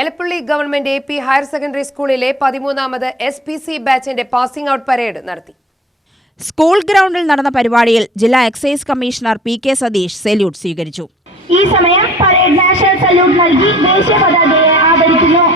Elappally government AP higher secondary സ്കൂളിലെ 13ാമത് SPC ബാച്ചിന്റെ പാസിംഗ് ഔട്ട് പരേഡ് നടത്തി. സ്കൂൾ ഗ്രൗണ്ടിൽ നടന്ന പരിപാടിയിൽ ജില്ലാ excise commissioner PK Satheesh salute സ്വീകരിച്ചു. ഈ സമയം പരേഡ് നാഷണൽ സല്യൂട്ട് നൽകി ദേശീയ പതാകയെ ആദരിക്കുന്നു.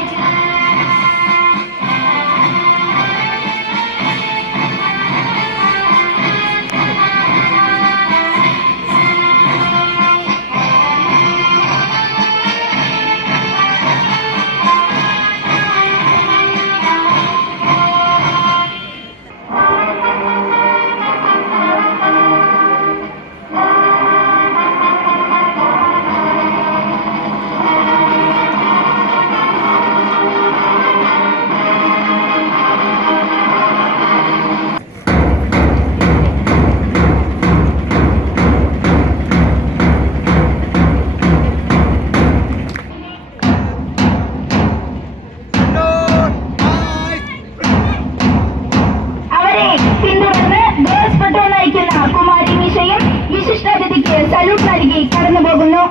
കുമാരി മിഷയും വിശിഷ്ടാതിഥിക്ക് സല്യൂട്ട് നൽകി കടന്നുപോകുന്നു.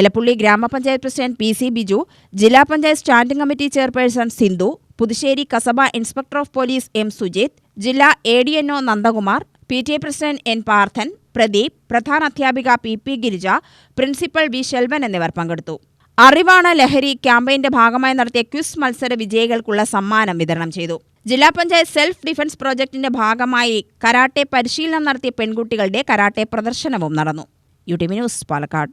എലപ്പള്ളി ഗ്രാമപഞ്ചായത്ത് പ്രസിഡന്റ് PC ബിജു, ജില്ലാ panchayat standing committee chairperson Sindhu, Puthussery Kasaba inspector of police M. Sujith, ജില്ലാ ADNO Nandakumar, PTA president N. Parthan, Pradeep, പ്രധാന അധ്യാപിക PP Girija, principal V. Selvan എന്നിവർ പങ്കെടുത്തു. അറിവാണ് ലഹരി ക്യാമ്പയിന്റെ ഭാഗമായി നടത്തിയ ക്വിസ് മത്സര വിജയികൾക്കുള്ള സമ്മാനം വിതരണം ചെയ്തു. ജില്ലാ പഞ്ചായത്ത് സെൽഫ് ഡിഫൻസ് പ്രോജക്ടിന്റെ ഭാഗമായി കരാട്ടെ പരിശീലനം നടത്തിയ പെൺകുട്ടികളുടെ കരാട്ടെ പ്രദർശനവും നടന്നു. UTV news, Palakkad.